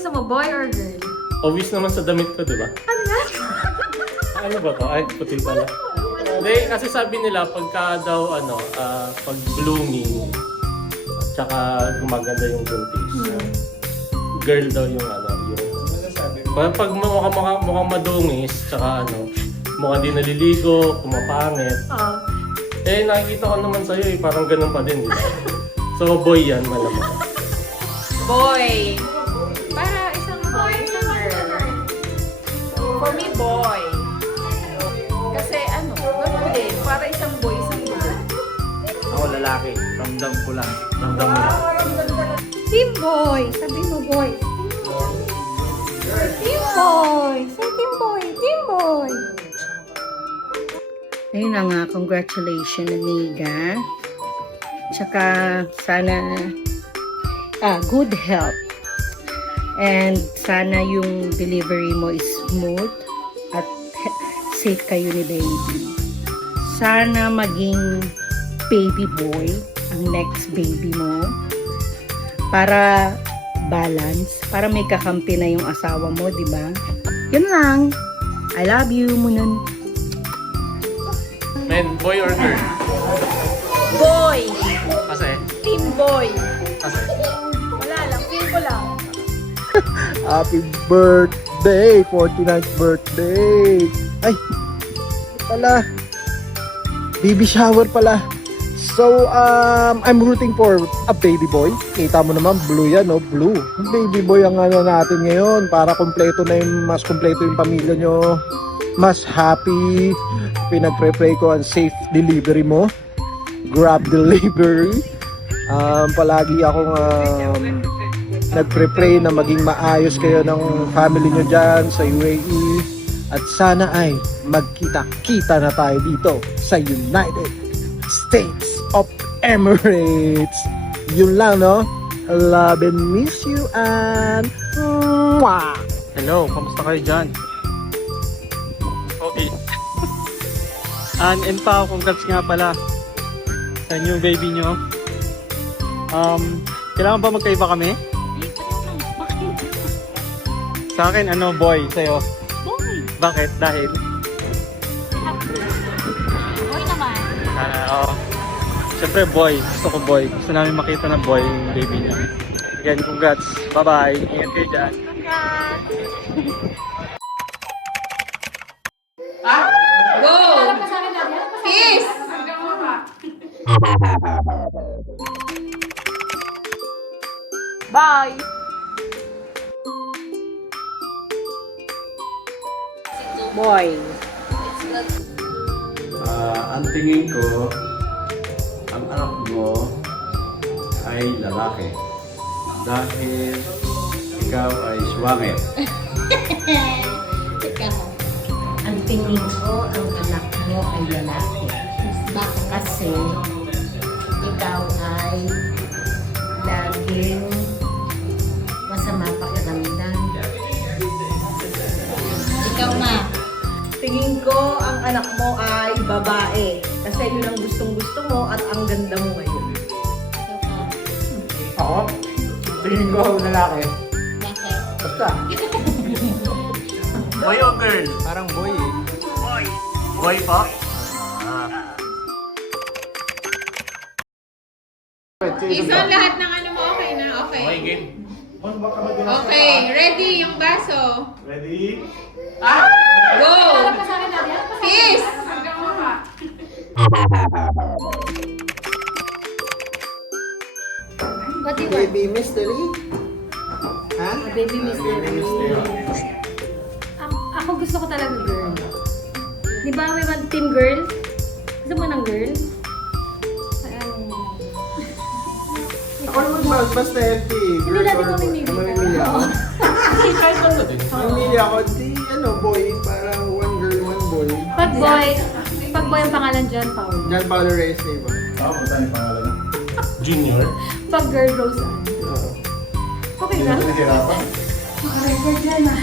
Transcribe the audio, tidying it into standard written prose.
gusto mo, boy or girl? Obvious naman sa damit ko, di ba? Ano yan? Ano ba to? Ay, puti pala. Hindi, kasi sabi nila, pagka daw, pag blooming, tsaka gumaganda yung buntis. Girl daw yung pag mukhang madungis, tsaka mukhang di naliligo, kumapangit. Eh, nakikita ko naman sa'yo parang ganun pa din, di ba? So, boy yan, malamang. Boy. Para isang boy, isang girl. For me, boy. Kasi hindi. Para isang boy, isang girl. Ako lalaki, ramdam ko lang. Ramdam mo lang. Team boy. Sabi mo, boy. Team boy. Say team boy. Team boy. Ayun na nga, congratulations, amiga. Tsaka, sana, good health. And sana yung delivery mo is smooth at safe kayo ni baby. Sana maging baby boy ang next baby mo. Para balance, para may kakampi na yung asawa mo, di ba? Yun lang. I love you, Munon. Men, boy or girl? Boy. Kasi? Team boy. Kasi? Wala lang. Feel ko lang. Happy birthday! 49th birthday! Ay! Pala! Baby shower pala! So, I'm rooting for a baby boy. Kita mo naman, blue yan, no? Blue. Baby boy ang natin ngayon para kompleto na yung, mas kompleto yung pamilya nyo. Mas happy. Pinagpre-pray ko ang safe delivery mo. Grab delivery. Palagi akong nagpre-pray na maging maayos kayo ng family nyo dyan sa UAE. At sana ay magkita-kita na tayo dito sa United States of Emirates. Yun lang, no? Love and miss you, and mwah! Hello, kamusta kayo dyan? Okay. And pa, congrats nga pala sa new baby nyo. Kailangan ba magkaiba kami? Sa akin, boy. Sa'yo? Boy. Bakit? Dahil? Boy naman. Oo. Siyempre, boy. Gusto ko boy. Gusto namin makita na boy yung baby niya. Again, congrats. Bye-bye. Ingat kayo dyan. Go! Kiss! Bye! Boy. Ang tingin ko, ang anak mo ay lalaki. Dahil ikaw ay swanger. Ikaw. Ang tingin ko, ang anak mo ay lalaki. Bakit? Kasi ikaw ay laging masama pakiramdam. Ikaw ma. Tingin ko, ang anak mo ay babae. Kasi yun ang gustong-gusto mo at ang ganda mo ngayon. Ako? Tingin ko lalaki. Bakit? Basta. Boy or girl? Parang boy eh. Boy pa? Isa lahat ng mo okay na? Okay. Okay, game. Okay, ready yung baso. Ready? Go! Kiss! What do you want? Baby mystery? Ha? Baby mystery. Ako gusto ko talaga girl. Di ba may one team girl? Gusto mo ng girl? Ako naman basta healthy. Hindi natin mamimili ka. Mamimili ako. Kahit lang na din. Mamimili ako. Di boy. Parang one girl, one boy. Pag boy ang pangalan dyan, Paul. John Paulo Reyes na iba. Ako, saan yung pangalan? Junior? Pag girl, Rose Ann. Okay Hindi ba? natin nahirapan. Makarecord yan ah.